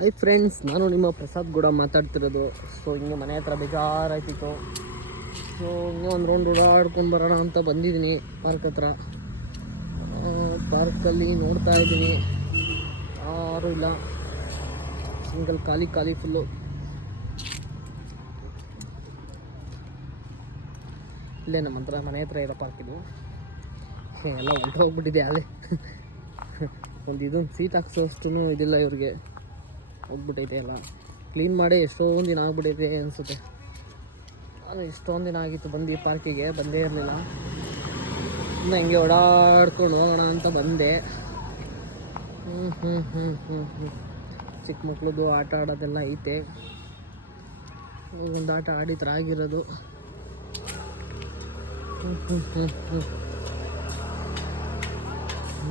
Hi friends, ನಾನು ನಿಮ್ಮ ಪ್ರಸಾದ್ ಗೌಡ ಮಾತಾಡ್ತಿರೋದು. ಸೊ ಹಿಂಗೆ ಮನೆ ಹತ್ರ ಬೇಜಾರಾಯ್ತಿತ್ತು. ಸೊ ಹಿಂಗೆ ಒಂದು ರೌಂಡ್ ಓಡಾಡ್ಕೊಂಡು ಬರೋಣ ಅಂತ ಬಂದಿದ್ದೀನಿ ಪಾರ್ಕ್ ಹತ್ರ. ಪಾರ್ಕಲ್ಲಿ ನೋಡ್ತಾ ಇದ್ದೀನಿ, ಯಾರೂ ಇಲ್ಲ, ಸಿಂಗಲ್ ಖಾಲಿ ಫುಲ್ಲು. ಇಲ್ಲೇ ನಮ್ಮ ಹತ್ರ ಮನೆ ಹತ್ರ ಇರೋ ಪಾರ್ಕ್ ಇದು. ಎಲ್ಲ ಹೊಂಟೋಗ್ಬಿಟ್ಟಿದೆ ಅಲ್ಲೇ. ಇದೊಂದು ಸೀಟ್ ಹಾಕ್ಸೋಷ್ಟು ಇದಿಲ್ಲ ಇವ್ರಿಗೆ, ಹೋಗ್ಬಿಟ್ಟೈತೆ. ಎಲ್ಲ ಕ್ಲೀನ್ ಮಾಡಿ ಎಷ್ಟೊಂದು ದಿನ ಆಗ್ಬಿಟ್ಟೈತೆ ಅನಿಸುತ್ತೆ. ನಾನು ಎಷ್ಟೊಂದು ದಿನ ಆಗಿತ್ತು ಬಂದು ಈ ಪಾರ್ಕಿಗೆ ಬಂದೇ ಇರಲಿಲ್ಲ. ಇನ್ನು ಹಿಂಗೆ ಓಡಾಡ್ಕೊಂಡು ಹೋಗೋಣ ಅಂತ ಬಂದೆ. ಚಿಕ್ಕ ಮಕ್ಳದ್ದು ಆಟ ಆಡೋದೆಲ್ಲ ಐತೆ. ಒಂದು ಆಟ ಆಡಿದ್ರೆ ಆಗಿರೋದು.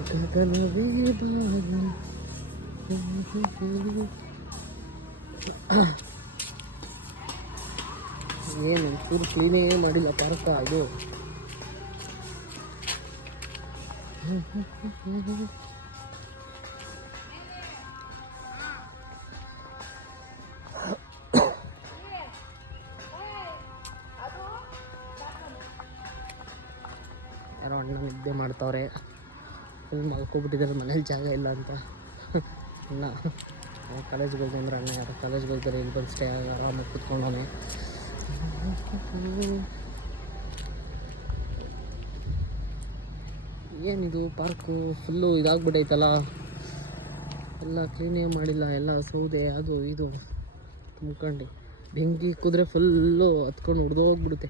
ಗಗನವೇ ಬಾಗಿ ಏನು ಪೂರ್ ಕ್ಲೀನೇ ಮಾಡಿಲ್ಲ ಪಾರ್ಕ ಇದು. ಯಾರೋ ಅಣ್ಣ ನಿದ್ದೆ ಮಾಡ್ತಾವ್ರೆ. ಫುಲ್ ಮಲ್ಕೊಬಿಟ್ಟಿದ್ದಾರೆ, ಮನೇಲಿ ಜಾಗ ಇಲ್ಲ ಅಂತ. ಅಣ್ಣ ಕಾಲೇಜ್ಗೆ ಹೋಗಿ ಅಂದ್ರೆ ಅಣ್ಣ ಯಾರು ಕಾಲೇಜ್ಗೆ ಹೋಗ್ತಾರೆ, ಇಲ್ಲಿ ಬಂದು ಸ್ಟೇ ಆರಾಮಾಗಿ ಕೂತ್ಕೊಂಡವನೆ. ಏನಿದು ಪಾರ್ಕು ಫುಲ್ಲು ಇದಾಗ್ಬಿಟ್ಟೈತಲ್ಲ, ಎಲ್ಲ ಕ್ಲೀನೇ ಮಾಡಿಲ್ಲ. ಎಲ್ಲ ಸೌದೆ ಅದು ಇದು ತುಂಬ್ಕೊಂಡು ಬೆಂಕಿ ಕುದ್ರೆ ಫುಲ್ಲು ಹತ್ಕೊಂಡು ಹೊಡೆದೋಗ್ಬಿಡುತ್ತೆ.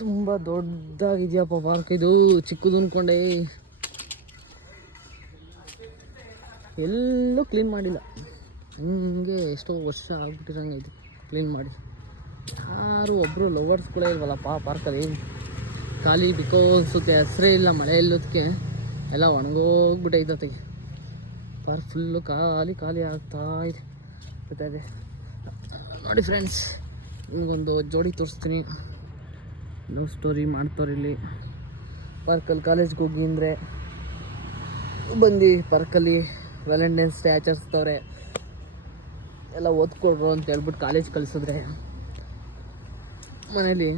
ತುಂಬ ದೊಡ್ಡದಾಗಿದೆಯಪ್ಪ ಪಾರ್ಕ್ ಇದು. ಚಿಕ್ಕದು ಅಂದ್ಕೊಂಡೆ, ಎಲ್ಲೂ ಕ್ಲೀನ್ ಮಾಡಿಲ್ಲ. ಹಂಗೆ ಎಷ್ಟೋ ವರ್ಷ ಆಗ್ಬಿಟ್ಟಿರಂಗೆ ಇದು ಕ್ಲೀನ್ ಮಾಡಿ. ಯಾರು ಒಬ್ಬರು ಲವರ್ಸ್ಗಳೇ ಇಲ್ವಲ್ಲಪ್ಪ ಪಾರ್ಕಲ್ಲಿ. ಖಾಲಿ ಬಿಕೋ ಅನಿಸುತ್ತೆ, ಹೆಸರೇ ಇಲ್ಲ ಮಳೆ ಇಲ್ಲೋದಕ್ಕೆ. ಎಲ್ಲ ಒಣಗೋಗ್ಬಿಟ್ಟೈತೆ ಪಾರ್ಕ್ ಫುಲ್ಲು. ಖಾಲಿ ಆಗ್ತಾ ಇದೆ. ನೋಡಿ ಫ್ರೆಂಡ್ಸ್, ನಿಮಗೊಂದು ಜೋಡಿ ತೋರಿಸ್ತೀನಿ. ಲವ್ ಸ್ಟೋರಿ ಮಾಡ್ತಾರೆ ಇಲ್ಲಿ ಪಾರ್ಕಲ್ಲಿ. ಕಾಲೇಜ್ಗೆ ಹೋಗಿ ಅಂದರೆ ಬಂದು ಪಾರ್ಕಲ್ಲಿ ವ್ಯಾಲೆಂಟೈನ್ಸ್ ಡೇ ಆಚರಿಸ್ತವ್ರೆ. ಎಲ್ಲ ಓದ್ಕೊಡ್ರು ಅಂತ ಹೇಳ್ಬಿಟ್ಟು ಕಾಲೇಜ್ ಕಳಿಸಿದ್ರೆ ಮನೇಲಿ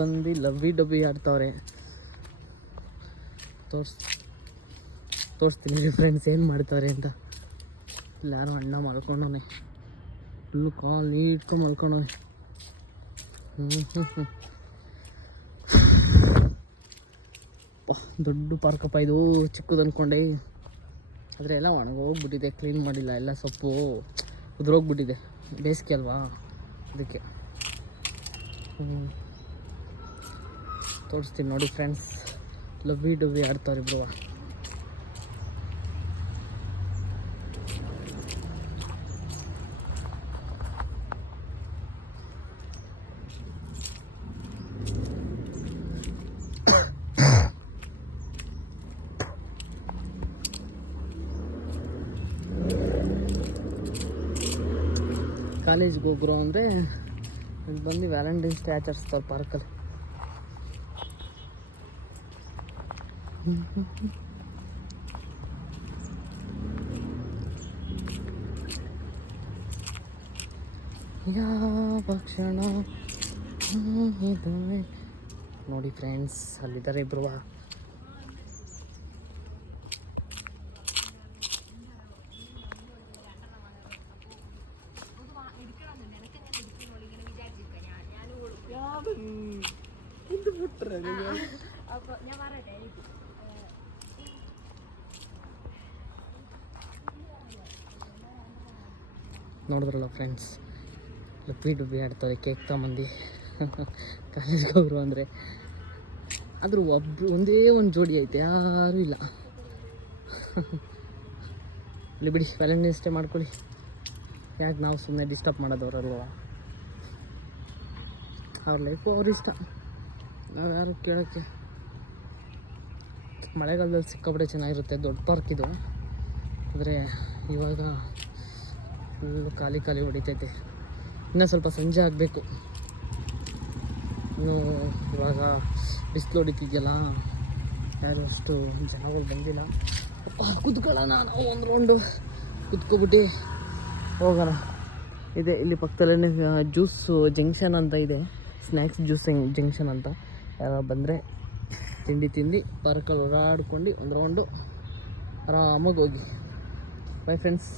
ಬಂದು ಲವ್ವಿ ಡಬ್ಬಿ ಆಡ್ತವ್ರೆ. ತೋರಿಸ್ತೀನಿ ಫ್ರೆಂಡ್ಸ್ ಏನು ಮಾಡ್ತವ್ರೆ ಅಂತ. ಇಲ್ಲ ಯಾರೋ ಅಣ್ಣ ಮಲ್ಕೊಂಡವನೆ, ಫುಲ್ಲು ಕಾಲ್ ನೀಟ್ಕೊಂಡು ಮಲ್ಕೊಂಡವನೆ. ದೊಡ್ಡ ಪಾರ್ಕಪ್ಪ ಇದು, ಚಿಕ್ಕದು ಅಂದ್ಕೊಂಡೆ. ಆದರೆ ಎಲ್ಲ ಒಣಗೋಗ್ಬಿಟ್ಟಿದೆ, ಕ್ಲೀನ್ ಮಾಡಿಲ್ಲ. ಎಲ್ಲ ಸೊಪ್ಪು ಉದುರೋಗ್ಬಿಟ್ಟಿದೆ, ಬೇಸಿಗೆ ಅಲ್ವಾ ಅದಕ್ಕೆ. ತೋರಿಸ್ತೀನಿ ನೋಡಿ ಫ್ರೆಂಡ್ಸ್, ಲವ್ವಿ ಡಬ್ಬಿ ಆಡ್ತವ್ರೆ ಇಬ್ರು. ಕಾಲೇಜ್ಗೆ ಹೋಗ್ರು ಅಂದರೆ ಇಲ್ಲಿ ಬಂದು ವ್ಯಾಲೆಂಟೈನ್ಸ್ ಡೇ ಆಚರಿಸ್ತಾರೆ ಪಾರ್ಕಲ್ಲಿ. ಯಾವ ಕ್ಷಣ ನೋಡಿ ಫ್ರೆಂಡ್ಸ್, ಅಲ್ಲಿದ್ದಾರೆ ಇಬ್ರು. ನೋಡಿದ್ರಲ್ಲ ಫ್ರೆಂಡ್ಸ್, ಲವ್ವಿ ಡಬ್ಬಿ ಆಡ್ತಾರೆ. ಕೇಕ್ ತಗೊಂಬಂದು ಕಾಲೇಜ್ಗೆ ಹೋಗ್ರು ಅಂದರೆ. ಆದರೂ ಒಂದೇ ಒಂದು ಜೋಡಿ ಐತೆ, ಯಾರೂ ಇಲ್ಲ. ಇಲ್ಲಿ ಬಿಡಿ, ವ್ಯಾಲೆಂಟೈನ್ಸ್ ಡೇ ಮಾಡ್ಕೊಳ್ಳಿ. ಯಾಕೆ ನಾವು ಸುಮ್ಮನೆ ಡಿಸ್ಟರ್ಬ್ ಮಾಡೋದವ್ರಲ್ವ. ಅವ್ರ ಲೈಫು ಅವ್ರ ಇಷ್ಟ, ನಾವು ಯಾರು ಕೇಳೋಕ್ಕೆ. ಮಳೆಗಾಲದಲ್ಲಿ ಸಿಕ್ಕಾಪಟ್ಟೆ ಚೆನ್ನಾಗಿರುತ್ತೆ, ದೊಡ್ಡ ಪಾರ್ಕ್ ಇದು. ಆದರೆ ಇವಾಗ ಫುಲ್ಲು ಖಾಲಿ ಖಾಲಿ ಹೊಡಿತೈತೆ. ಇನ್ನೂ ಸ್ವಲ್ಪ ಸಂಜೆ ಆಗಬೇಕು. ಇನ್ನು ಇವಾಗ ಬಿಸಿಲು ಹೊಡಿತಿದ್ಯಲ್ಲ, ಯಾರು ಅಷ್ಟು ಜನಗಳು ಬಂದಿಲ್ಲ. ಕುತ್ಕೊಳ್ಳೋಣ ನಾವು ಒಂದು ರೌಂಡು, ಕುತ್ಕೊಬಿಟ್ಟು ಹೋಗೋಣ. ಇದೆ ಇಲ್ಲಿ ಪಕ್ಕದಲ್ಲೇ ಜ್ಯೂಸ್ ಜಂಕ್ಷನ್ ಅಂತ ಇದೆ, ಸ್ನ್ಯಾಕ್ಸ್ ಜ್ಯೂಸ್ ಜಂಕ್ಷನ್ ಅಂತ. ಯಾರು ಬಂದರೆ ತಿಂಡಿ ತಿಂದು ಪಾರ್ಕಲ್ಲಿ ಓಡಾಡ್ಕೊಂಡು ಒಂದು ರೌಂಡು ಆರಾಮಾಗಿ ಹೋಗಿ. By friends.